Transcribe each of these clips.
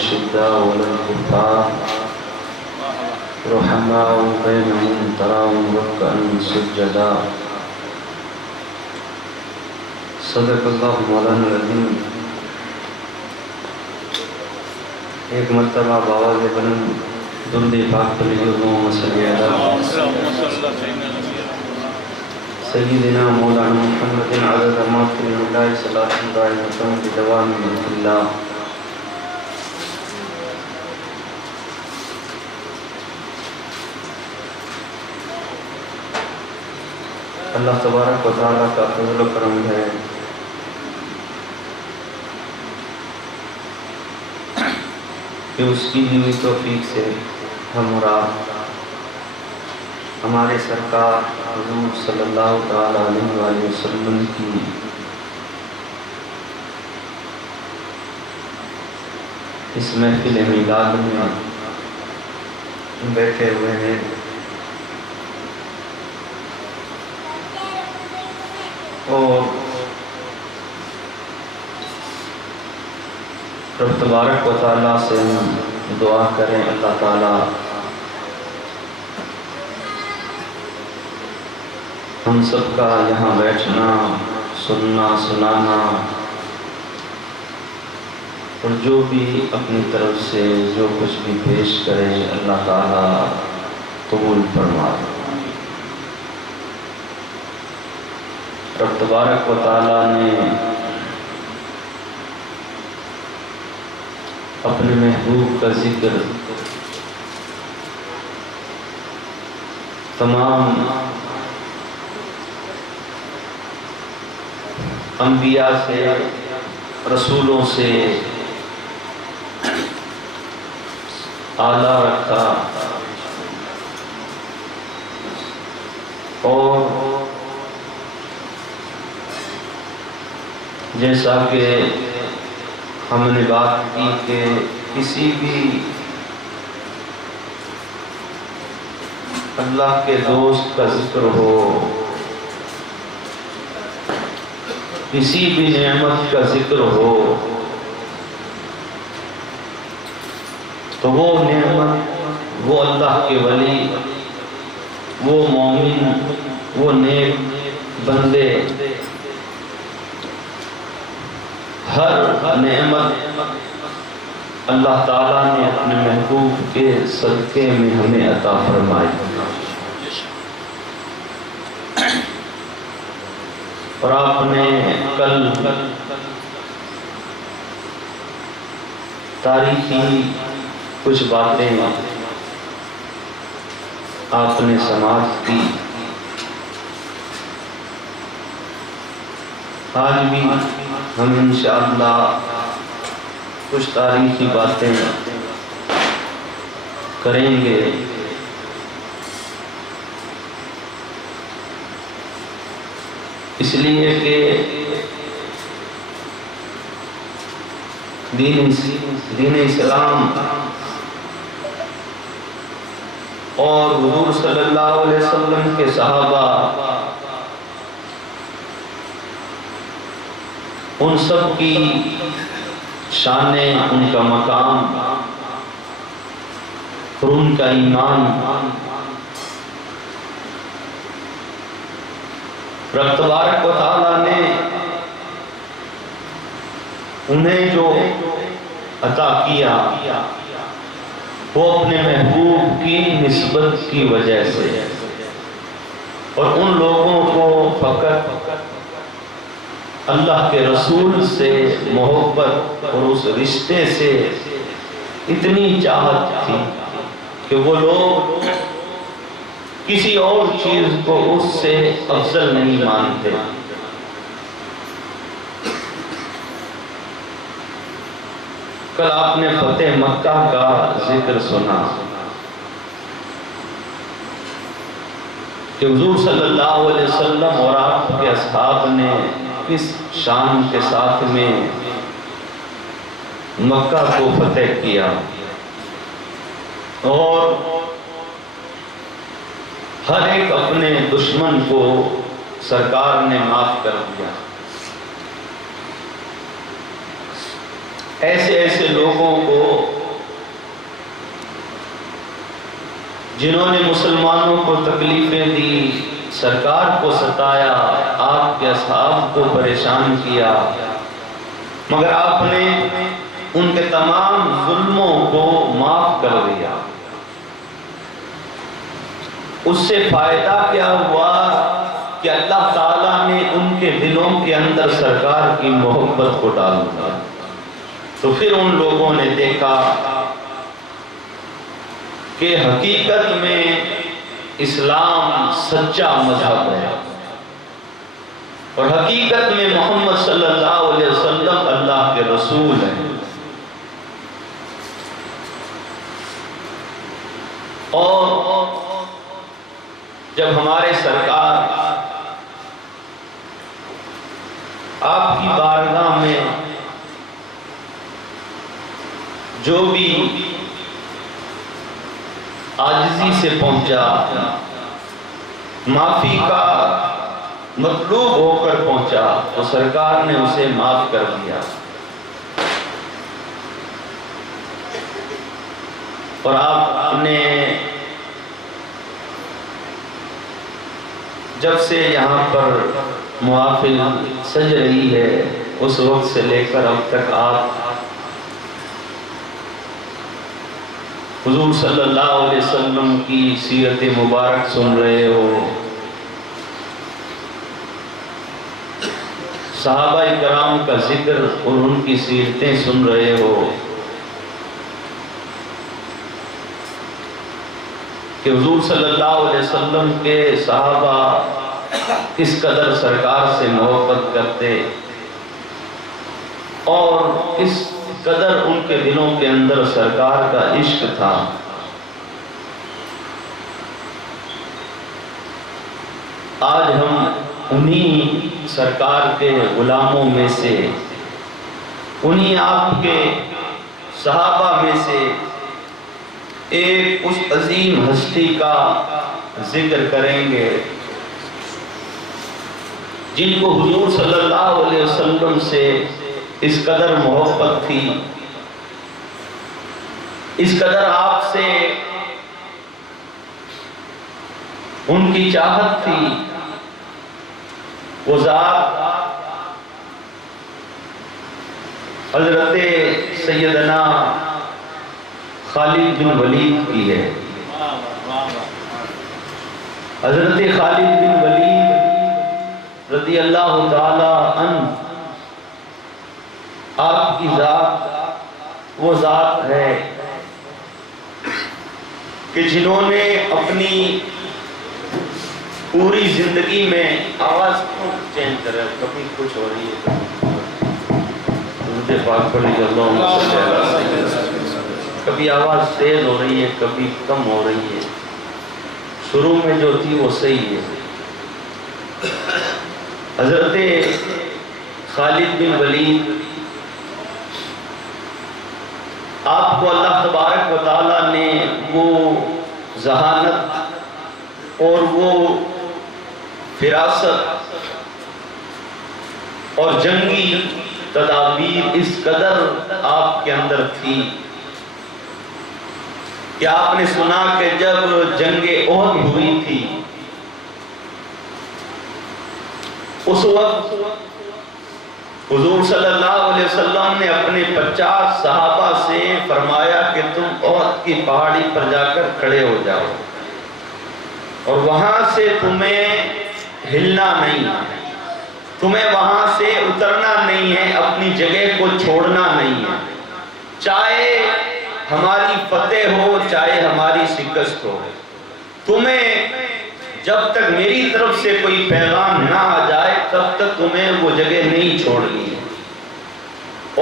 أشداء على الكفار رحماء بينهم تراهم ركعا سجدا صدق اللہ مولانا العظیم۔ ایک مرتبہ باواز بلند درود پاک پڑھیے، اللہم صلی علی سیدنا مولانا محمد عدد ما فی اللہ صلاۃ دائمۃ بدوام ملک اللہ۔ اللہ تبارک و تعالیٰ کا فضل و کرم ہے کہ اس کی دی ہوئی توفیق سے ہم اور آپ ہمارے سرکار حضور صلی اللہ تعالیٰ علیہ وآلہ وسلم کی اس محفل میلاد میں بیٹھے ہوئے ہیں، اور رب تبارک و تعالیٰ سے ہم دعا کریں اللہ تعالیٰ ہم سب کا یہاں بیٹھنا، سننا، سنانا اور جو بھی اپنی طرف سے جو کچھ بھی پیش کرے اللہ تعالیٰ قبول فرمائے۔ رب تبارک و تعالیٰ نے اپنے محبوب کا ذکر تمام انبیاء سے، رسولوں سے اعلیٰ رکھا، اور جیسا کہ ہم نے بات کی کہ کسی بھی اللہ کے دوست کا ذکر ہو، کسی بھی نعمت کا ذکر ہو، تو وہ نعمت، وہ اللہ کے ولی، وہ مومن، وہ نیک بندے، ہر نعمت اللہ تعالیٰ نے اپنے محبوب کے صدقے میں ہمیں عطا فرمائی، اور آپ نے کل تاریخی کچھ باتیں آپ نے سماعت کی۔ آج بھی ہم انشاءاللہ کچھ تاریخی باتیں کریں گے، اس لیے کہ دین اسلام اور حضور صلی اللہ علیہ وسلم کے صحابہ، ان سب کی شانیں، ان کا مقام اور ان کا ایمان رب تبارک و تعالیٰ نے انہیں جو عطا کیا وہ اپنے محبوب کی نسبت کی وجہ سے، اور ان لوگوں کو فقط اللہ کے رسول سے محبت اور اس رشتے سے اتنی چاہت تھی کہ وہ لوگ کسی اور چیز کو اس سے افضل نہیں مانتے۔ کل آپ نے فتح مکہ کا ذکر سنا کہ حضور صلی اللہ علیہ وسلم اور آپ کے اصحاب نے کس شان کے ساتھ میں مکہ کو فتح کیا، اور ہر ایک اپنے دشمن کو سرکار نے معاف کر دیا۔ ایسے ایسے لوگوں کو جنہوں نے مسلمانوں کو تکلیفیں دی، سرکار کو ستایا، آپ کے اصحاب کو پریشان کیا، مگر آپ نے ان کے تمام ظلموں کو معاف کر دیا۔ اس سے فائدہ کیا ہوا کہ اللہ تعالیٰ نے ان کے دلوں کے اندر سرکار کی محبت کو ڈال دیا۔ تو پھر ان لوگوں نے دیکھا کہ حقیقت میں اسلام سچا مذہب ہے، اور حقیقت میں محمد صلی اللہ علیہ وسلم اللہ کے رسول ہیں۔ اور جب ہمارے سرکار آپ کی بارگاہ میں جو بھی عاجزی سے پہنچا، معافی کا مطلوب ہو کر پہنچا، تو سرکار نے اسے معاف کر دیا۔ اور آپ نے جب سے یہاں پر محافل سج رہی ہے، اس وقت سے لے کر اب تک آپ حضور صلی اللہ علیہ وسلم کی سیرت مبارک سن رہے ہو، صحابہ کرام کا ذکر اور ان کی سیرتیں سن رہے ہو کہ حضور صلی اللہ علیہ وسلم کے صحابہ کس قدر سرکار سے محبت کرتے اور کس قدر ان کے دلوں کے اندر سرکار کا عشق تھا۔ آج ہم انہی سرکار کے غلاموں میں سے، انہی آپ کے صحابہ میں سے ایک اس عظیم ہستی کا ذکر کریں گے جن کو حضور صلی اللہ علیہ وسلم سے اس قدر محبت تھی، اس قدر آپ سے ان کی چاہت تھی۔ وہ ذات حضرت سیدنا خالد بن ولید کی ہے۔ حضرت خالد بن ولید رضی اللہ تعالی عنہ، آپ کی ذات وہ ذات ہے کہ جنہوں نے اپنی پوری زندگی میں آواز کیوں چینج کرے، کبھی کچھ ہو رہی ہے، درود پاک پڑھ لیجیے، اللہم صلی اللہ علیہ وسلم، کبھی آواز تیز ہو رہی ہے، کبھی کم ہو رہی ہے، شروع میں جو تھی وہ صحیح ہے۔ حضرت خالد بن ولید، آپ کو اللہ تبارک و تعالیٰ نے وہ ذہانت اور وہ فراست اور جنگی تدابیر اس قدر آپ کے اندر تھی کہ آپ نے سنا کہ جب جنگ احد ہوئی تھی، اس وقت حضور صلی اللہ علیہ وسلم نے اپنے 50 صحابہ سے فرمایا کہ تم احد کی پہاڑی پر جا کر کھڑے ہو جاؤ، اور وہاں سے تمہیں ہلنا نہیں ہے، تمہیں وہاں سے اترنا نہیں ہے، اپنی جگہ کو چھوڑنا نہیں ہے، چاہے ہماری فتح ہو چاہے ہماری شکست ہو، تمہیں جب تک میری طرف سے کوئی پیغام نہ آ جائے تب تک تمہیں وہ جگہ نہیں چھوڑنی ہے۔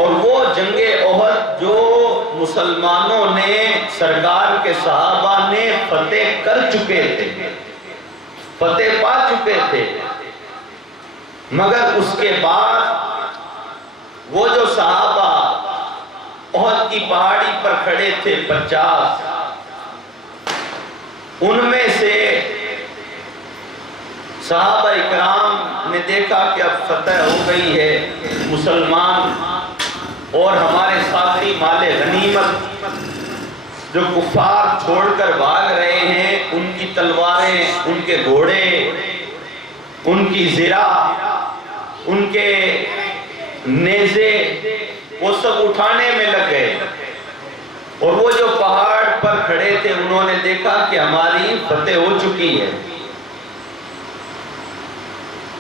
اور وہ جنگ احد جو مسلمانوں نے، سرکار کے صحابہ نے فتح کر چکے تھے، فتح پا چکے تھے، مگر اس کے بعد وہ جو صحابہ احد کی پہاڑی پر کھڑے تھے 50، ان میں سے صحابہ اکرام نے دیکھا کہ اب فتح ہو گئی ہے، مسلمان اور ہمارے ساتھی مال غنیمت جو کفار چھوڑ کر بھاگ رہے ہیں، ان کی تلواریں، ان کے گھوڑے، ان کی زرہ، ان کے نیزے، وہ سب اٹھانے میں لگ گئے، اور وہ جو پہاڑ پر کھڑے تھے انہوں نے دیکھا کہ ہماری فتح ہو چکی ہے،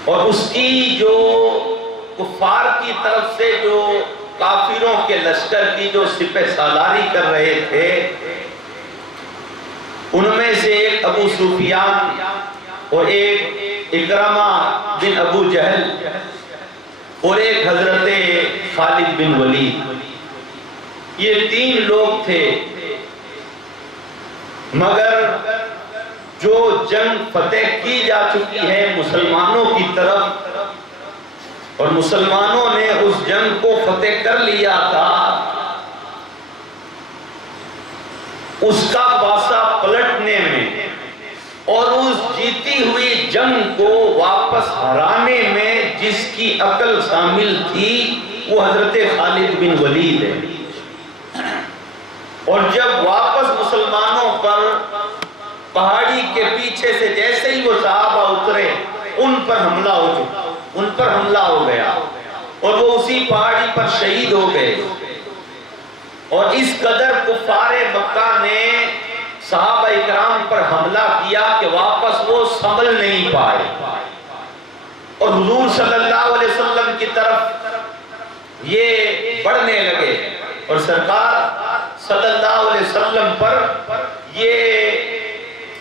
اور اس کی جو کفار کی طرف سے جو کافروں کے لشکر کی جو سپہ سالاری کر رہے تھے، ان میں سے ایک ابو سفیان اور ایک اکرمہ بن ابو جہل اور ایک حضرت خالد بن ولید، یہ 3 لوگ تھے، مگر جو جنگ فتح کی جا چکی ہے مسلمانوں کی طرف، اور مسلمانوں نے اس جنگ کو فتح کر لیا تھا، اس کا پاسا پلٹنے میں اور اس جیتی ہوئی جنگ کو واپس ہرانے میں جس کی عقل شامل تھی وہ حضرت خالد بن ولید ہے۔ اور جب واپس مسلمانوں پر پہاڑی کے پیچھے سے جیسے ہی وہ صحابہ اترے، ان پر حملہ ہو گیا، اور وہ اسی پہاڑی پر شہید ہو گئے، اور اس قدر کفار مکہ نے صحابہ اکرام پر حملہ کیا کہ واپس وہ سنبھل نہیں پائے، اور حضور صلی اللہ علیہ وسلم کی طرف یہ بڑھنے لگے، اور سرکار صلی اللہ علیہ وسلم پر یہ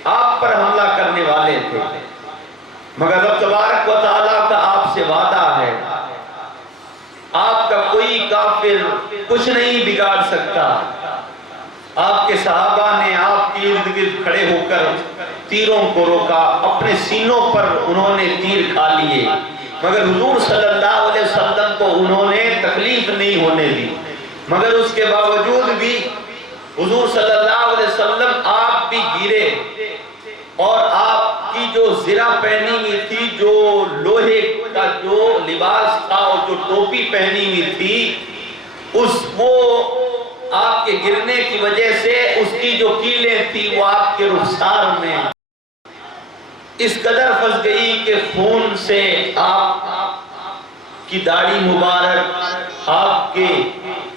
آپ پر حملہ کرنے والے تھے، مگر رب تبارک و تعالیٰ کا آپ سے وعدہ ہے، آپ کا کوئی کافر کچھ نہیں بگاڑ سکتا۔ آپ کے صحابہ نے آپ کے ارد گرد کھڑے ہو کر تیروں کو روکا، اپنے سینوں پر انہوں نے تیر کھا لیے، مگر حضور صلی اللہ علیہ وسلم کو انہوں نے تکلیف نہیں ہونے دی، مگر اس کے باوجود بھی حضور صلی اللہ علیہ وسلم آپ بھی گرے، اور آپ کی جو زرہ پہنی ہوئی تھی، جو لوہے کا جو لباس تھا اور جو ٹوپی پہنی ہوئی تھی، وہ آپ کے گرنے کی وجہ سے اس کی جو کیلیں تھی وہ آپ کے رخسار میں اس قدر پھنس گئی کہ خون سے آپ کی داڑھی مبارک، آپ کے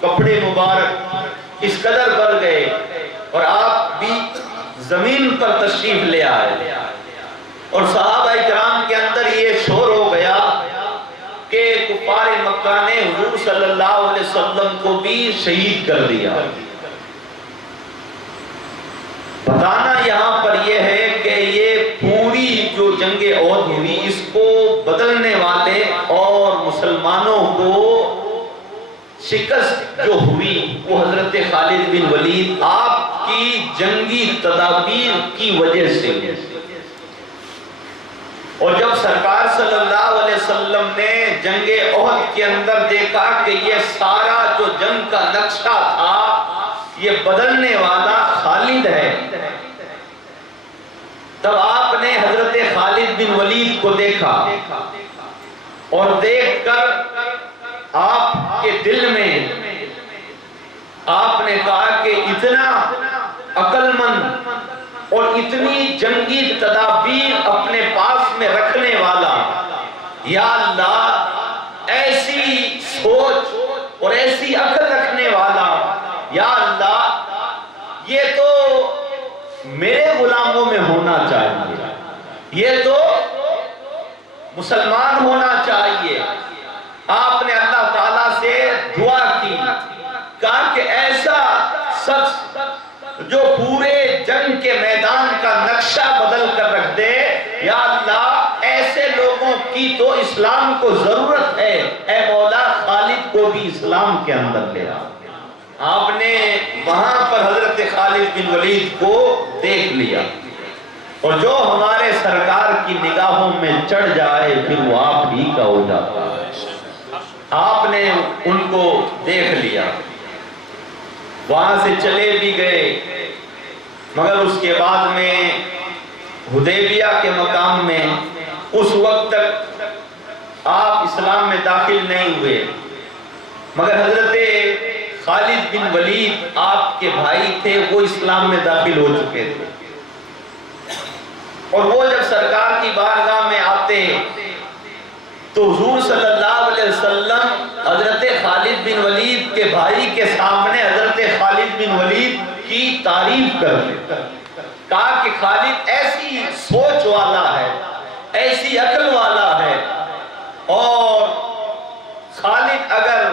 کپڑے مبارک اس قدر بھر گئے، اور آپ بھی زمین پر تشریف لے آئے، اور صحابہ اکرام کے اندر یہ شور ہو گیا کہ کفار مکہ نے حضور صلی اللہ علیہ وسلم کو بھی شہید کر دیا۔ بتانا یہاں پر یہ ہے کہ یہ پوری جو جنگ احد ہوئی، اس کو بدلنے والے اور مسلمانوں کو شکست جو ہوئی وہ حضرت خالد بن ولید آپ کی جنگی تدابیر کی وجہ سے۔ اور جب سرکار صلی اللہ علیہ وسلم نے جنگ احد کے اندر دیکھا کہ یہ سارا جو جنگ کا نقشہ تھا یہ بدلنے والا خالد ہے، تب آپ نے حضرت خالد بن ولید کو دیکھا، اور دیکھ کر آپ کے دل میں آپ نے کہا کہ اتنا عقل مند اور اتنی جنگی تدابیر اپنے پاس میں رکھنے والا، یا اللہ ایسی سوچ اور ایسی عقل رکھنے والا، یا اللہ یہ تو میرے غلاموں میں ہونا چاہیے، یہ تو مسلمان ہونا چاہیے۔ آپ نے اللہ تعالیٰ سے دعا کی، کہا کہ ایسا شخص جو پورے جنگ کے میدان کا نقشہ بدل کر رکھ دے، یا اللہ ایسے لوگوں کی تو اسلام کو ضرورت ہے، اے مولا خالد کو بھی اسلام کے اندر لے آؤ۔ آپ نے وہاں پر حضرت خالد بن ولید کو دیکھ لیا، اور جو ہمارے سرکار کی نگاہوں میں چڑھ جائے پھر وہ آپ ہی کا ہو جاتا ہے۔ آپ نے ان کو دیکھ لیا، وہاں سے چلے بھی گئے، مگر اس کے بعد میں حدیبیہ کے مقام میں اس وقت تک آپ اسلام میں داخل نہیں ہوئے، مگر حضرت خالد بن ولید آپ کے بھائی تھے، وہ اسلام میں داخل ہو چکے تھے، اور وہ جب سرکار کی بارگاہ میں آتے تو حضور صلی اللہ علیہ وسلم حضرت خالد بن ولید کے بھائی کے سامنے حضرت خالد بن ولید کی تعریف کرتے، کہا کہ خالد ایسی سوچ والا ہے، ایسی عقل والا ہے، اور خالد اگر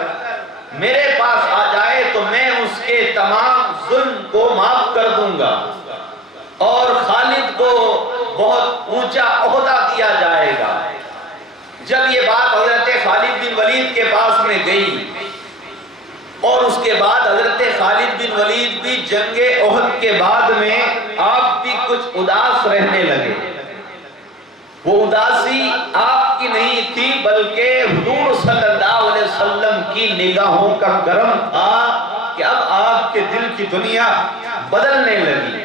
میرے پاس آ جائے تو میں اس کے تمام ظلم کو معاف کر دوں گا، اور خالد کو بہت اونچا عہدہ دیا جائے گا۔ جب یہ بات حضرت خالد بن ولید کے پاس میں گئی، اور اس کے بعد حضرت خالد بن ولید بھی جنگ احد کے بعد میں آپ بھی کچھ اداس رہنے لگے۔ وہ اداسی آپ کی نہیں تھی، بلکہ حضور صلی اللہ علیہ وسلم کی نگاہوں کا کرم تھا کہ اب آپ کے دل کی دنیا بدلنے لگی،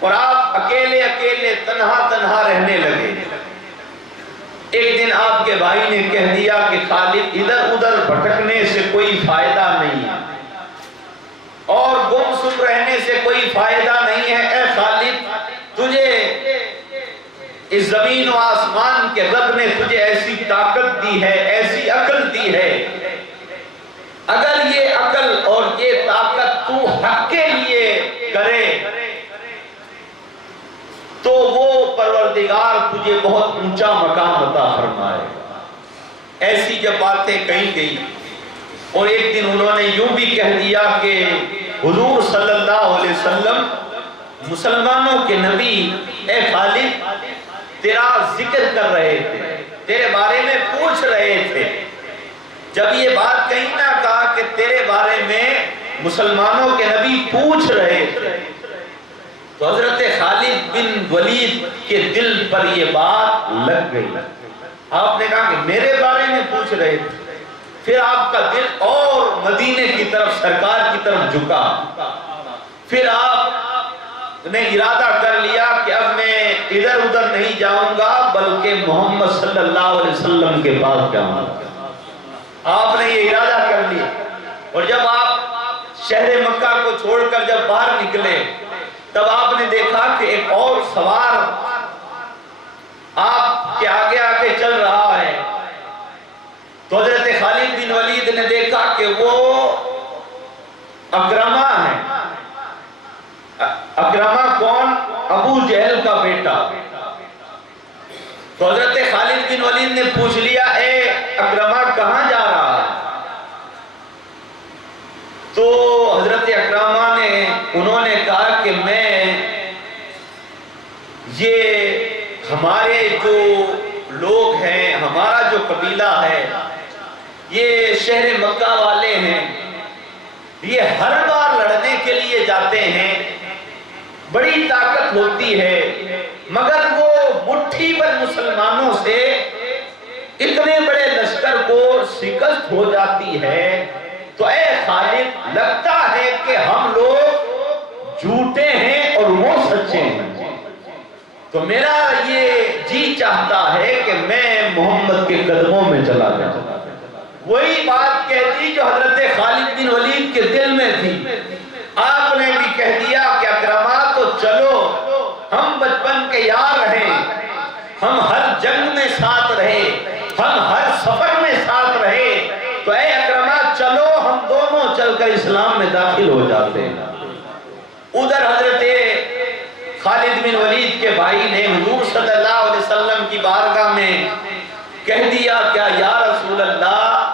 اور آپ اکیلے اکیلے تنہا تنہا رہنے لگے۔ ایک دن آپ کے بھائی نے کہہ دیا کہ خالد ادھر ادھر بھٹکنے سے کوئی فائدہ نہیں ہے، اور گم سم رہنے سے کوئی فائدہ نہیں ہے، اے خالد تجھے اس زمین و آسمان کے رب نے تجھے ایسی طاقت دی ہے، ایسی عقل دی ہے، اگر یہ عقل اور یہ طاقت تو حق کے لیے کرے تو وہ پروردگار تجھے بہت اونچا مقام عطا فرمائے گا۔ ایسی جب باتیں کہی گئی، اور ایک دن انہوں نے یوں بھی کہہ دیا کہ حضور صلی اللہ علیہ وسلم مسلمانوں کے نبی اے خالد تیرا ذکر کر رہے تھے، تیرے بارے میں پوچھ رہے تھے۔ جب یہ بات کہیں نہ کہا کہ تیرے بارے میں مسلمانوں کے نبی پوچھ رہے تھے، تو حضرت خالد بن ولید کے دل پر یہ بات لگ گئی۔ آپ نے کہا کہ میرے بارے میں پوچھ رہے تھے، پھر آپ کا دل اور مدینے کی طرف سرکار کی طرف جھکا، پھر آپ نے ارادہ کر لیا کہ اب میں ادھر ادھر نہیں جاؤں گا بلکہ محمد صلی اللہ علیہ وسلم کے پاس جاؤں گا۔ آپ نے یہ ارادہ کر لیا، اور جب آپ شہر مکہ کو چھوڑ کر جب باہر نکلے تب آپ نے دیکھا کہ ایک اور سوار آپ کے آگے آگے چل رہا ہے، تو حضرت خالد بن ولید نے دیکھا کہ وہ اکرمہ ہے۔ اکرمہ کون؟ ابو جہل کا بیٹا۔ تو حضرت خالد بن ولید نے پوچھ لیا اے اکرمہ کہاں جا رہا ہے؟ تو حضرت اکرمہ نے انہوں نے کہا کہ میں یہ ہمارے جو لوگ ہیں، ہمارا جو قبیلہ ہے، یہ شہر مکہ والے ہیں، یہ ہر بار لڑنے کے لیے جاتے ہیں، بڑی طاقت ہوتی ہے، مگر وہ مٹھی بھر مسلمانوں سے اتنے بڑے لشکر کو شکست ہو جاتی ہے۔ تو اے خالد لگتا ہے کہ ہم لوگ جھوٹے ہیں اور وہ سچے ہیں، تو میرا یہ جی چاہتا ہے کہ میں محمد کے قدموں میں چلا جاؤں۔ وہی بات کہتی جو حضرت خالد بن ولید کے دل میں تھی، آپ نے بھی کہہ دیا کہ اکرمہ تو چلو، ہم بچپن کے یار رہے، ہم ہر جنگ میں ساتھ رہے، ہم ہر سفر میں ساتھ رہے، تو اے اکرمہ چلو ہم دونوں چل کر اسلام میں داخل ہو جاتے ہیں۔ ادھر حضرت خالد بن ولید کے بھائی نے حضور صلی اللہ علیہ وسلم کی بارگاہ میں کہہ دیا کیا یا رسول اللہ،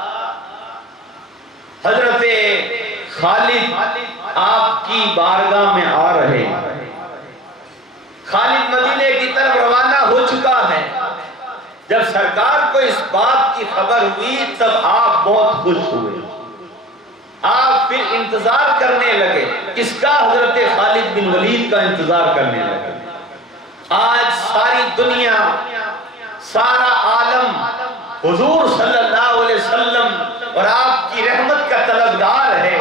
حضرت خالد آپ کی بارگاہ میں آ رہے ہیں۔ خالد مدینے کی طرف روانہ ہو چکا ہے۔ جب سرکار کو اس بات کی خبر ہوئی تب آپ بہت خوش ہوئے، آپ پھر انتظار کرنے لگے، کس کا؟ حضرت خالد بن ولید کا انتظار کرنے لگے۔ آج ساری دنیا، سارا عالم حضور صلی اللہ علیہ وسلم اور آپ کی رحمت کا طلبگار ہے،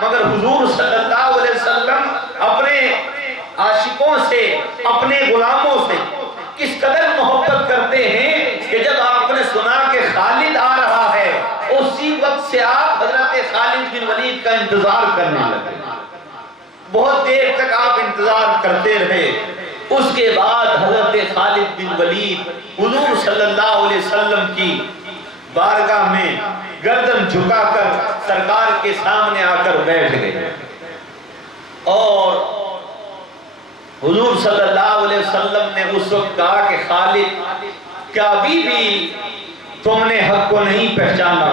مگر حضور صلی اللہ علیہ وسلم اپنے عاشقوں سے، اپنے غلاموں سے کس قدر محبت کرتے ہیں کہ جب آپ نے سنا کہ خالد آ رہا ہے، اسی وقت وقت سے آپ حضرت خالد بن ولید کا انتظار کرنے لگے، بہت دیر تک آپ انتظار کرتے رہے۔ اس کے بعد حضرت خالد بن ولید حضور صلی اللہ علیہ وسلم کی بارگاہ میں گردن جھکا کر سرکار کے سامنے آ کر بیٹھ گئے، اور حضور صلی اللہ علیہ وسلم نے اس وقت کہا کہ خالد، کیا ابھی بھی تم نے حق کو نہیں پہچانا؟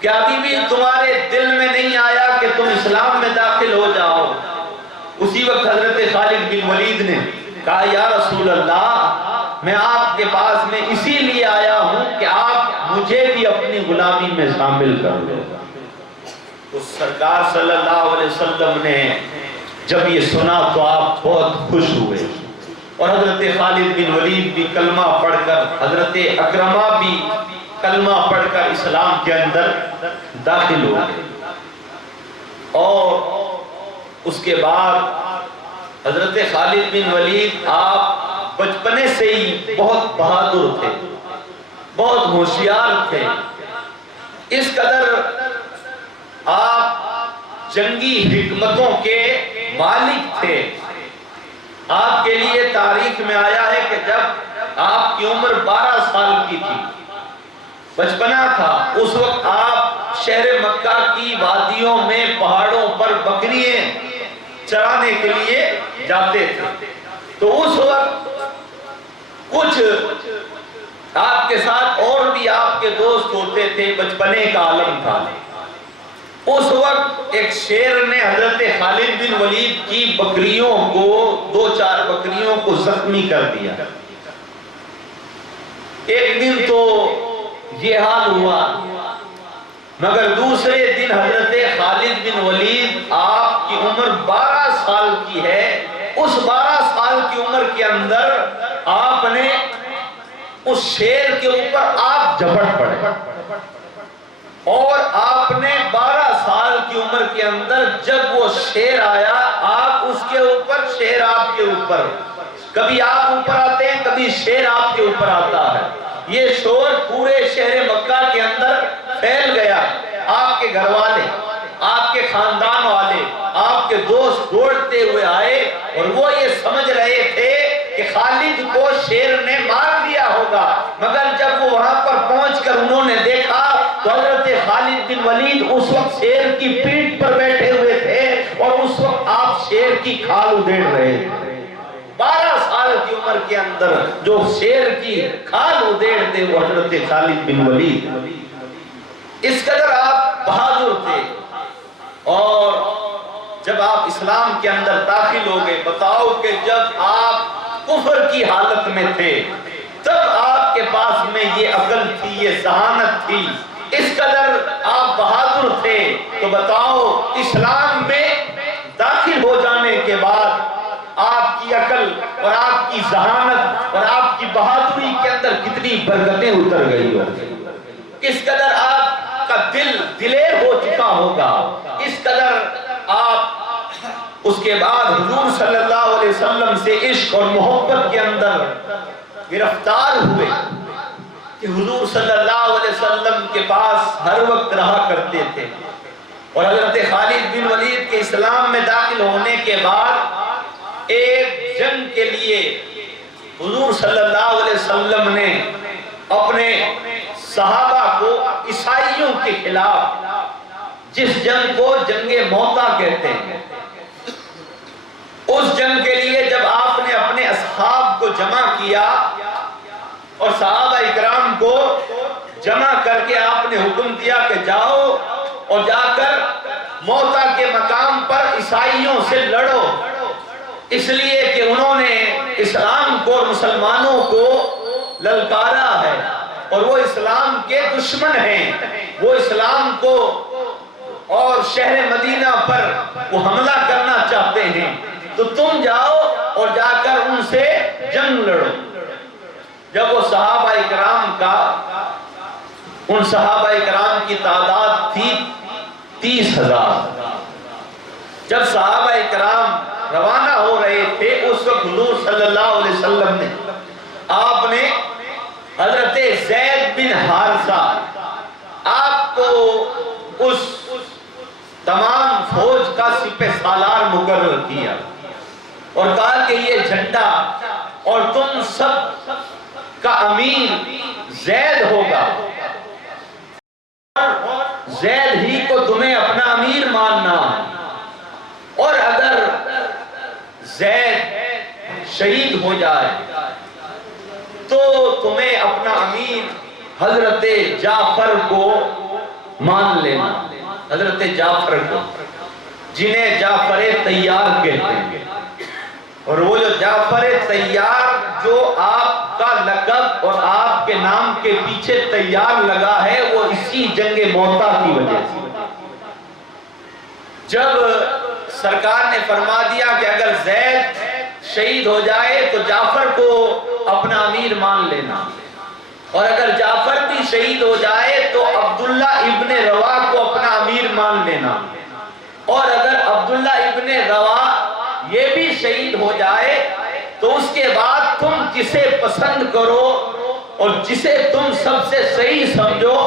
کیا ابھی بھی تمہارے دل میں نہیں آیا کہ تم اسلام میں داخل ہو جاؤ؟ اسی وقت حضرت خالد بن ولید نے کہا یا رسول اللہ، میں آپ کے پاس میں اسی لیے آیا ہوں کہ آپ مجھے بھی اپنی غلامی میں شامل کر لو۔ تو سرکار صلی اللہ علیہ وسلم نے جب یہ سنا تو آپ بہت خوش ہوئے، اور حضرت خالد بن ولید بھی کلمہ پڑھ کر، حضرت اکرمہ بھی کلمہ پڑھ کر اسلام کے اندر داخل ہو گئے۔ اور اس کے بعد حضرت خالد بن ولید آپ بچپنے سے ہی بہت بہادر تھے، بہت ہوشیار تھے، اس قدر آپ جنگی حکمتوں کے مالک تھے۔ آپ کے لیے تاریخ میں آیا ہے کہ جب آپ کی عمر 12 سال کی تھی، بچپنا تھا، اس وقت آپ شہر مکہ کی وادیوں میں پہاڑوں پر بکریاں چرانے کے لیے جاتے تھے۔ تو اس وقت کچھ آپ کے ساتھ اور بھی آپ کے دوست ہوتے تھے، بچپنے کا عالم تھا۔ اس وقت ایک شیر نے حضرت خالد بن ولید کی بکریوں کو، 2-4 بکریوں کو زخمی کر دیا۔ ایک دن تو یہ حال ہوا، مگر دوسرے دن حضرت خالد بن ولید، آپ کی عمر 12 سال کی ہے، اس 12 سال کی عمر کے اندر آپ نے اس شیر کے اوپر آپ جھپٹ پڑے، اور آپ نے 12 سال کی عمر کے اندر جب وہ شیر آیا، آپ اس کے اوپر، شیر آپ کے اوپر، کبھی آپ اوپر آتے ہیں، کبھی شیر آپ کے اوپر آتا ہے۔ یہ شور پورے شہر مکہ کے اندر پھیل گیا۔ آپ کے گھر والے، آپ کے خاندان والے، آپ کے دوست دوڑتے ہوئے آئے، اور وہ یہ سمجھ رہے تھے کہ خالد کو شیر نے مار دیا ہوگا، مگر جب وہ وہاں پر پہنچ کر انہوں نے دیکھا تو حضرت خالد بن ولید اس وقت شیر کی پیٹھ پر بیٹھے ہوئے تھے، اور اس وقت آپ شیر کی کھال ادھیڑ رہے تھے۔ 12 سال کی عمر کے اندر جو شیر کی کھال ادھیڑ دے وہ حضرت خالد بن ولید۔ اس قدر آپ بہادر تھے، اور جب آپ اسلام کے اندر داخل ہو گئے، بتاؤ کہ جب آپ کفر کی حالت میں تھے تب آپ کے پاس میں یہ عقل تھی، یہ ذہانت تھی، اس قدر آپ بہادر تھے، تو بتاؤ اسلام میں داخل ہو جانے کے بعد آپ کی عقل اور آپ کی ذہانت اور آپ کی بہادری کے اندر کتنی برکتیں اتر گئی ہو، کس قدر آپ کا دل دلیر ہو چکا ہوگا، اس قدر آپ اس کے بعد حضور صلی اللہ علیہ وسلم سے عشق اور محبت کے اندر گرفتار ہوئے کہ حضور صلی اللہ علیہ وسلم کے پاس ہر وقت رہا کرتے تھے۔ اور حضرت خالد بن ولید کے اسلام میں داخل ہونے کے بعد ایک جنگ کے لیے حضور صلی اللہ علیہ وسلم نے اپنے صحابہ کو عیسائیوں کے خلاف، جس جنگ کو جنگ موتا کہتے ہیں، اس جنگ کے لیے جب آپ نے اپنے اصحاب کو جمع کیا اور صحابہ اکرام کو جمع کر کے آپ نے حکم دیا کہ جاؤ اور جا کر موتا کے مقام پر عیسائیوں سے لڑو، اس لیے کہ انہوں نے اسلام کو اور مسلمانوں کو للکارا ہے، اور وہ اسلام کے دشمن ہیں، وہ اسلام کو اور شہر مدینہ پر وہ حملہ کرنا چاہتے ہیں، تو تم جاؤ اور جا کر ان سے جنگ لڑو۔ جب وہ صحابہ اکرام کا، ان صحابہ اکرام کی تعداد تھی 30,000، جب صحابہ اکرام روانہ ہو رہے تھے اس وقت حضور صلی اللہ علیہ وسلم نے، آپ نے حضرت زید بن حارثہ، آپ کو اس تمام فوج کا سپہ سالار مقرر کیا اور کہا کہ یہ جھنڈا اور تم سب کا امیر زید ہوگا، زید ہی کو تمہیں اپنا امیر ماننا، اور اگر زید شہید ہو جائے تو تمہیں اپنا امیر حضرت جعفر کو مان لینا، حضرت جعفر کو، جنہیں جعفر طیار کہتے ہیں۔ اور وہ جو جعفر طیار جو آپ کا لقب اور آپ کے نام کے پیچھے طیار لگا ہے، وہ اسی جنگ موتا کی وجہ سے۔ جب سرکار نے فرما دیا کہ اگر زید شہید ہو جائے تو جعفر کو اپنا امیر مان لینا، اور اگر جعفر بھی شہید ہو جائے تو عبداللہ ابن روا کو اپنا امیر مان لینا، اور اگر عبداللہ ابن روا یہ بھی شہید ہو جائے تو اس کے بعد تم جسے پسند کرو اور جسے تم سب سے صحیح سمجھو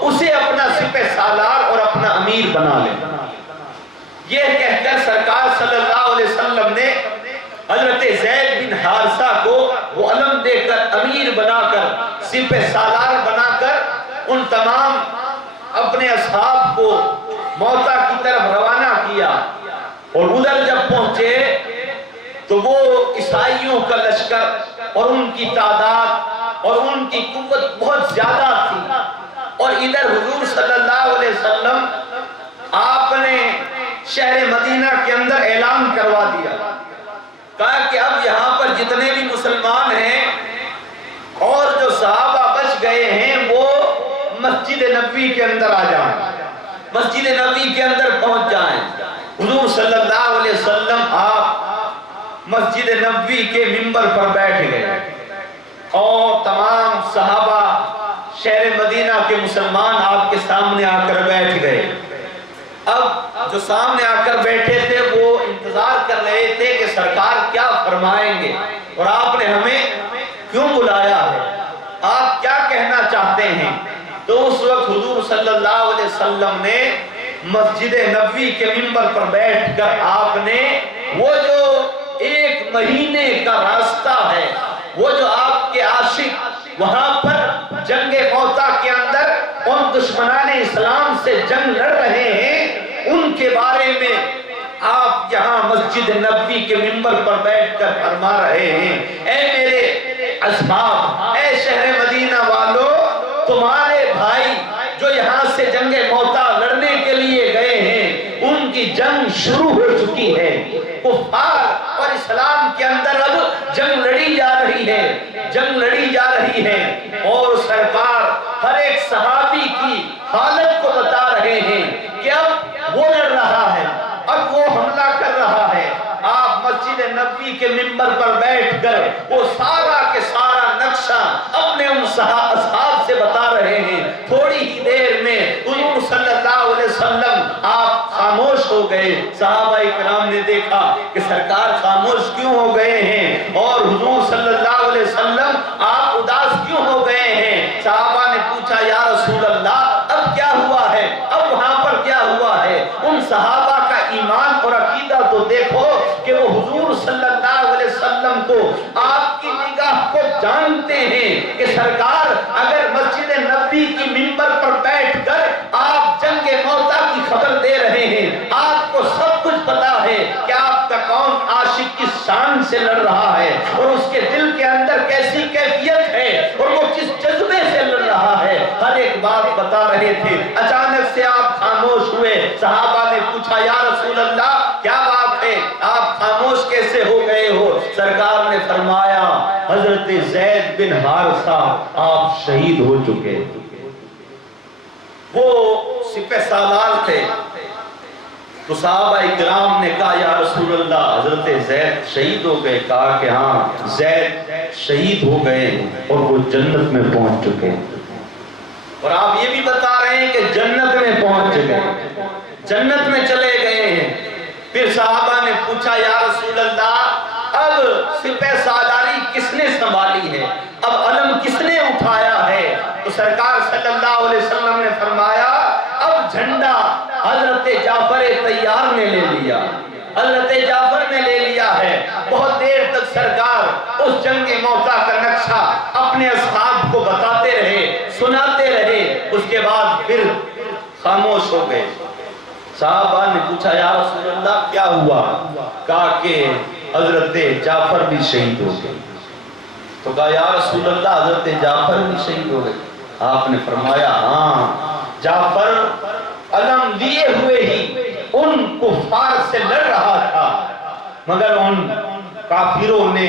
اسے اپنا سپہ سالار اور اپنا امیر بنا لینا۔ یہ کہہ کر سرکار صلی اللہ علیہ وسلم نے حضرت زید بن حارثہ کو وہ علم دے کر امیر بنا کر سپہ سالار بنا کر ان تمام اپنے اصحاب کو موتا کی طرف روانہ کیا، اور ادھر جب پہنچے تو وہ عیسائیوں کا لشکر اور ان کی تعداد اور ان کی قوت بہت زیادہ تھی، اور ادھر حضور صلی اللہ علیہ وسلم آپ نے شہر مدینہ کے اندر اعلان کروا دیا، کہا کہ اب یہاں پر جتنے بھی مسلمان ہیں اور جو صحابہ بچ گئے ہیں وہ مسجد نبوی کے اندر آ جائیں، مسجد نبوی کے اندر پہنچ جائیں۔ حضور صلی اللہ علیہ وسلم آپ مسجد نبوی کے منبر پر بیٹھ گئے اور تمام صحابہ شہر مدینہ کے مسلمان آپ کے سامنے آ کر بیٹھ گئے۔ اب جو سامنے آ کر بیٹھے تھے وہ انتظار کر رہے تھے کہ سرکار کیا فرمائیں گے اور آپ نے ہمیں کیوں بلایا ہے، آپ کیا کہنا چاہتے ہیں۔ تو اس وقت حضور صلی اللہ علیہ وسلم نے مسجد نبوی کے منبر پر بیٹھ کر آپ نے وہ جو ایک مہینے کا راستہ ہے، وہ جو آپ کے عاشق وہاں پر جنگ موتا کے اندر ان دشمنان اسلام سے جنگ لڑ رہے ہیں، ان کے بارے میں آپ یہاں مسجد نبوی کے منبر پر بیٹھ کر فرما رہے ہیں، اے میرے اصحاب، اے شہر مدینہ والو، تمہارے بھائی جو یہاں سے جنگ موتا لڑنے کے لیے گئے ہیں ان کی جنگ شروع ہو چکی ہے، کفار اور اسلام کے اندر اب جنگ لڑی جا رہی ہے، جنگ لڑی جا رہی ہے، اور سرکار ہر ایک صحابی کی حالت کو بتا رہے ہیں کہ اب وہ لڑ رہا ہے، اب وہ حملہ کر رہا ہے۔ آپ مسجد نبوی کے منبر پر بیٹھ کر وہ سارا کے سارا نقشہ اپنے ان اصحاب سے بتا رہے ہیں۔ تھوڑی ہی دیر میں حضور صلی اللہ علیہ وسلم آپ خاموش ہو گئے۔ صحابہ اکرام نے دیکھا کہ سرکار خاموش کیوں ہو گئے ہیں، اور حضور صلی اللہ علیہ وسلم آپ اداس کیوں ہو گئے ہیں۔ صحابہ نے پوچھا یا رسول اللہ اب کیا ہوا ہے، اب وہاں پر کیا ہوا ہے۔ ان صحابہ کا ایمان اور عقیدہ تو دیکھو کہ وہ حضور صلی اللہ علیہ وسلم کو آپ کی نگاہ کو جانتے ہیں کہ سرکار اگر مسجد نبوی کی منبر پر بیٹھ کر آپ جنگ موتا کی خبر دے رہے ہیں، آپ کو سب کچھ پتا ہے کہ آپ کا کون عاشق کس شان سے لڑ رہا ہے اور اس کے دل کے اندر کیسی کیفیت ہے اور وہ کس جذبے سے لڑ رہا ہے، ہر ایک بات بتا رہے تھے۔ اچانک سے آپ خاموش ہوئے۔ صحابہ نے پوچھا یا رسول اللہ کیا بات ہے، آپ خاموش کیسے ہو گئے ہو؟ سرکار نے فرمایا حضرت زید بن حارثہ آپ شہید ہو چکے۔ وہ سپہ سالار تھے، تو صحابہ اکرام نے کہا یا رسول اللہ حضرت زید شہید ہو گئے؟ کہا کہ ہاں زید شہید ہو گئے اور وہ جنت میں پہنچ چکے، اور آپ یہ بھی بتا رہے ہیں کہ جنت میں پہنچ چکے، جنت میں چلے گئے ہیں۔ پھر صحابہ نے پوچھا یا رسول اللہ اب سپہ سالاری کس نے سنبھالی ہے، اب علم کس نے اٹھایا ہے؟ تو سرکار صلی اللہ علیہ وسلم نے فرمایا اب جھنڈا حضرت جعفر تیار نے لے لیا، حضرت جعفر نے لے لیا ہے۔ بہت دیر تک سرکار اس جنگ موتا کا نقشہ اپنے اصحاب کو بتاتے رہے، سناتے رہے، اس کے بعد پھر خاموش ہو گئے۔ صحابہ نے پوچھا یا رسول اللہ کیا ہوا؟ کہا کہ حضرت جعفر بھی شہید ہو گئے۔ تو کہا یا رسول اللہ حضرت جعفر بھی شہید ہو گئے؟ آپ نے فرمایا ہاں، جعفر علم لیے ہوئے ہی ان کفار سے لڑ رہا تھا، مگر ان کافروں نے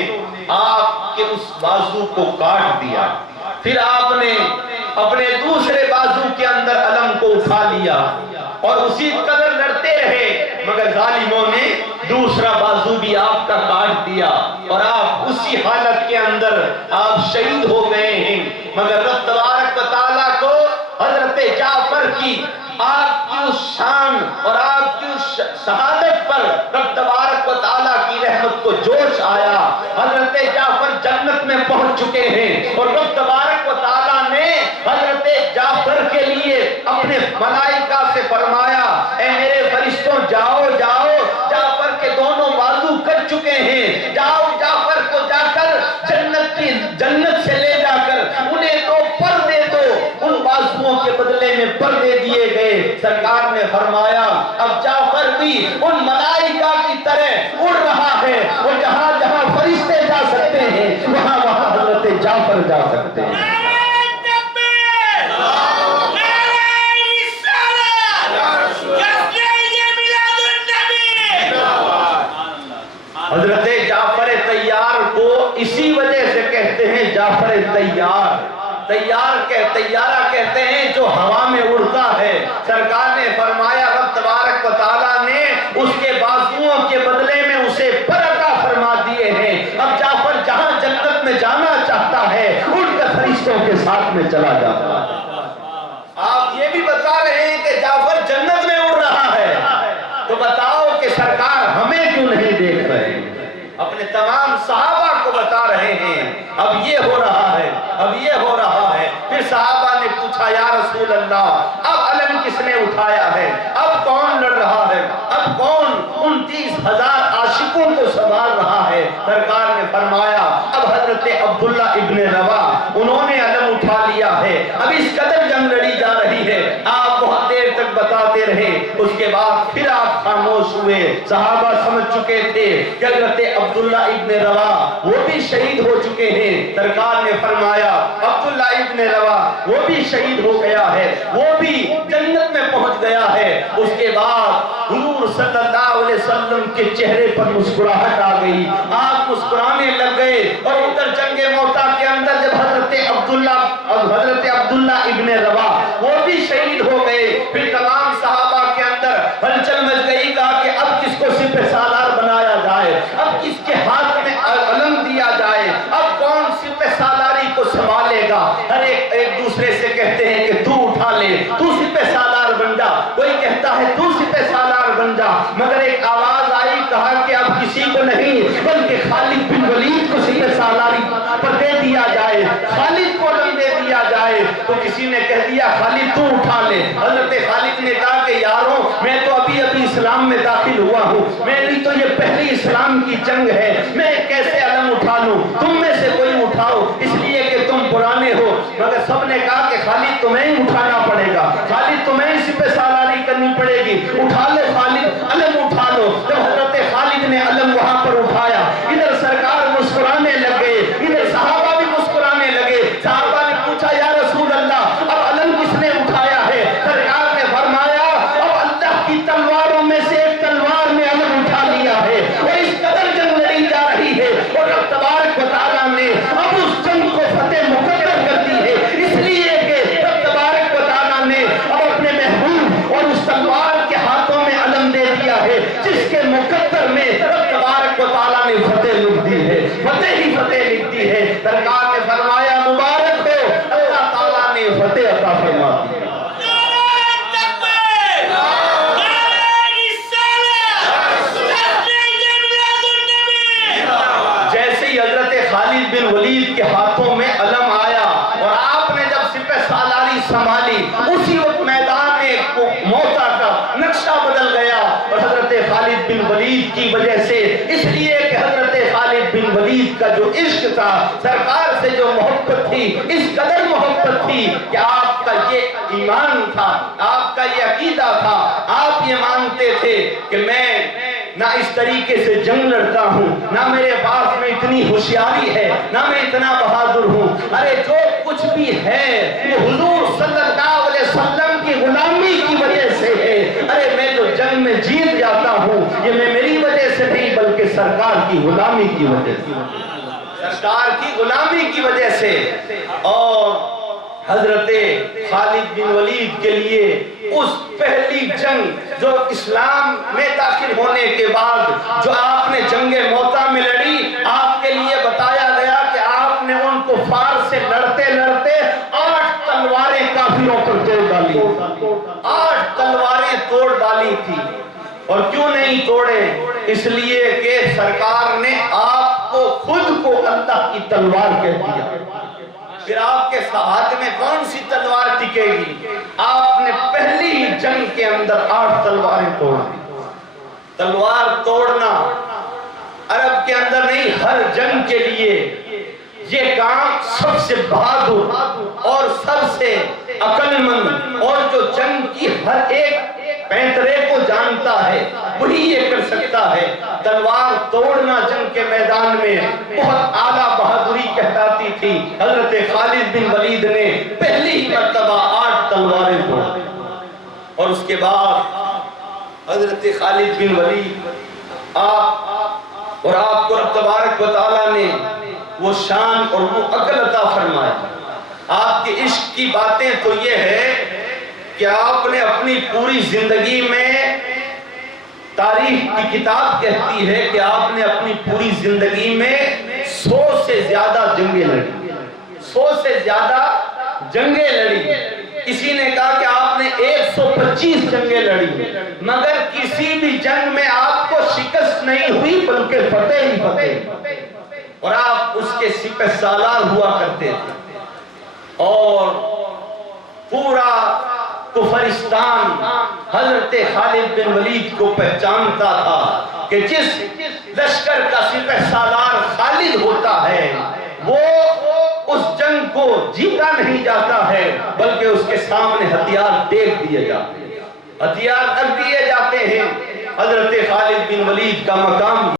آپ کے اس بازو کو کاٹ دیا، پھر آپ نے اپنے دوسرے بازو کے اندر علم کو اٹھا لیا اور اسی قدر لڑتے رہے، مگر ظالموں نے دوسرا بازو بھی آپ کا کاٹ دیا اور آپ اسی حالت کے اندر آپ شہید ہو گئے ہیں۔ مگر رب تبارک و تعالیٰ کو حضرت جعفر کی آپ کی اس شان اور آپ کی اس شہادت پر رب تبارک و تعالیٰ کی رحمت کو جوش آیا۔ حضرت جعفر جنت میں پہنچ چکے ہیں اور رب تبارک و تعالیٰ نے حضرت جعفر کے لیے اپنے ملائکہ سے فرمایا اے میرے فرشتوں جاؤ جاؤ، جعفر کے دونوں بازو کٹ چکے ہیں، جاؤ جعفر کو جا کر جنت سے لے جا کر انہیں دو پر دے دو۔ ان بازوؤں کے بدلے میں پر دے دیے گئے۔ سرکار نے فرمایا اب جعفر بھی ان ملائکہ کی طرح اڑ رہا ہے، اور جہاں جہاں فرشتے جا سکتے ہیں وہاں وہاں حضرت جعفر جا سکتے ہیں۔ حضرت جعفر تیار کو اسی وجہ سے کہتے ہیں جعفر تیار، تیارہ کہتے ہیں جو ہوا میں اڑتا ہے۔ سرکار نے فرمایا رب تبارک و تعالیٰ نے اس کے بازوؤں کے بدلے میں اسے پر عطا فرما دیے ہیں۔ اب جعفر جہاں جنت میں جانا چاہتا ہے اڑ کر فرشتوں کے ساتھ میں چلا جاتا ہے۔ آپ یہ بھی بتا رہے ہیں کہ جعفر جنت میں اڑ رہا ہے، تو بتاؤ کہ سرکار ہمیں کیوں نہیں دیکھ رہے ہیں؟ اپنے تمام صحابہ کو بتا رہے ہیں اب یہ ہو رہا ہے، اب یہ ہو رہا ہے۔ پھر صحابہ نے پوچھا یا رسول اللہ اب علم کس نے اٹھایا ہے؟ اب کون لڑ رہا ہے؟ اب کون 29,000 عاشقوں کو سنبھال رہا ہے؟ سرکار نے فرمایا اب حضرت عبداللہ ابن روا انہوں نے علم اٹھا لیا ہے، اب اس قدر جنگ لڑی جا رہی ہے۔ آپ بہت دیر تک بتاتے رہے، اس کے بعد پھر آپ خاموش ہوئے۔ صحابہ سمجھ چکے تھے کہ حضرت عبداللہ ابن روا وہ بھی شہید ہو چکے ہیں۔ سرکار نے فرمایا عبداللہ ابن روا وہ بھی شہید ہو گیا ہے، وہ بھی جنت میں پہنچ گیا ہے۔ اس کے بعد حضور صلی اللہ علیہ وسلم کے چہرے پر مسکراہٹ آ گئی، آپ مسکرانے لگ گئے۔ اور ادھر جنگ موتا کے اندر جب حضرت عبداللہ ابن روا وہ بھی شہید ہو گئے، پھر تمام صحابہ کے اندر ہلچل مچ گئی، کہا کہ اب کس کو سپہ سالار بنایا جائے، اب کس کے ہاتھ میں علم دیا جائے، اب کون سپہ سالاری کو سنبھالے گا؟ ہر ایک دوسرے سے کہتے ہیں کہ تو اٹھا لے، تو سپہ سالار بن جا، کوئی کہتا ہے تو سپہ سالار بن جا، مگر ایک آواز آئی، کہا کہ اب کسی کو نہیں بلکہ خالد بن ولید کو سپہ سالاری پر دے دیا جائے، خالد کو علم دے دیا جائے۔ تو کسی نے کہہ دیا خالد تو اٹھا لے۔ حضرت خالد نے کہا کہ یاروں میں تو ابھی اسلام میں داخل ہوا ہوں، میری تو یہ پہلی اسلام کی جنگ ہے، میں کیسے علم اٹھا لوں؟ تم میں سے کوئی اٹھاؤ، اس لیے کہ تم پرانے ہو۔ مگر سب نے کہا کہ خالد تمہیں ہی اٹھانا پڑے گا، خالد تمہیں ہی سپہ سالاری کرنی پڑے گی، اٹھا لو خالد، علم اٹھا لو۔ جب حضرت خالد نے علم وہاں پر اٹھایا، ادھر سرکار مسکرانے لگ گئے، ادھر صحابہ بھی مسکرانے لگے۔ صحابہ نے پوچھا یا رسول اللہ اب علم کس نے اٹھایا ہے؟ سرکار نے فرمایا اب اللہ کی تلواروں میں سے ایک تلوار نے علم اٹھا لیا ہے، اور اس قدر جنگ لڑی جا رہی ہے، اور رب تبارک و تعالیٰ نے اب اس جنگ کو فتح مقدر کر دی ہے، اس لیے کہ رب تبارک و تعالیٰ نے اب اپنے محبوب اور اس تلوار کے ہاتھوں میں علم دے دیا ہے، جس کے مقدر میں رب تبارک و تعالیٰ نے فتح لکھ دی ہے، فتح ہی فتح لکھ دی ہے۔ سرکار نے فرمایا مبارک ہو، اللہ تعالیٰ نے فتح عطا فرما دی۔ خالد بن ولید کے ہاتھوں میں علم آیا اور آپ نے جب سپہ سالاری سنبھالی، اسی وقت میدان میں موتا کا خالد بن ولید کی وجہ سے، اس لیے کہ حضرت خالد بن ولید کا جو عشق تھا، سرکار سے جو محبت تھی، اس قدر محبت تھی کہ آپ کا یہ ایمان تھا، آپ کا یہ عقیدہ تھا، آپ یہ مانتے تھے کہ میں نہ اس طریقے سے جنگ لڑتا ہوں، نہ میرے پاس میں اتنی ہوشیاری ہے، نہ میں اتنا بہادر ہوں، ارے جو کچھ بھی ہے وہ حضور صلی اللہ علیہ وسلم کی غلامی کی وجہ سے ہے، ارے میں جو جنگ میں جیت جاتا ہوں یہ میں میری وجہ سے نہیں بلکہ سرکار کی غلامی کی وجہ سے، سرکار کی غلامی کی وجہ سے۔ اور حضرت خالد بن ولید کے لیے اس پہلی جنگ جو اسلام میں داخل ہونے کے بعد جو آپ نے جنگ موتا میں لڑی، آپ کے لیے بتایا گیا کہ آپ نے ان کفار سے لڑتے لڑتے 8 تلواریں کافروں پر توڑ ڈالی، 8 تلواریں توڑ ڈالی تھی۔ اور کیوں نہیں توڑے؟ اس لیے کہ سرکار نے آپ کو خود کو اللہ کی تلوار کہہ دیا، پھر آپ کے ہاتھ میں کون سی تلوار ٹکے گی؟ آپ نے پہلی جنگ کے اندر 8 تلواریں توڑ دی۔ تلوار توڑنا عرب کے اندر نہیں، ہر جنگ کے لیے یہ کام سب سے بہادر اور سب سے عقل مند اور جو جنگ کی ہر ایک پینترے کو جانتا ہے وہی یہ کر سکتا ہے۔ تلوار توڑنا جنگ کے میدان میں بہت اعلیٰ بہادری کہلاتی تھی۔ حضرت خالد بن ولید نے پہلی مرتبہ 8 تلواریں توڑی، اور اس کے بعد حضرت خالد بن ولید آپ کو رب تبارک و تعالیٰ نے وہ شان اور وہ عقل عطا فرمایا۔ آپ کے عشق کی باتیں تو یہ ہے کہ آپ نے اپنی پوری زندگی میں، تاریخ کی کتاب کہتی ہے کہ آپ نے اپنی پوری زندگی میں 100 سے زیادہ جنگیں لڑی، 100 سے زیادہ جنگیں لڑی۔ کسی نے کہا کہ آپ نے 125 جنگیں لڑی، مگر کسی بھی جنگ میں آپ کو شکست نہیں ہوئی بلکہ فتح ہی فتح، اور آپ اس کے سپہ سالار ہوا کرتے تھے۔ اور پورا کفرستان حضرت خالد بن ولید کو پہچانتا تھا کہ جس لشکر کا سپہ سالار خالد ہوتا ہے وہ اس جنگ کو جیتا نہیں جاتا ہے بلکہ اس کے سامنے ہتھیار ٹیک دیے جاتے ہیں، ہتھیار رکھ دیے جاتے ہیں۔ حضرت خالد بن ولید کا مقام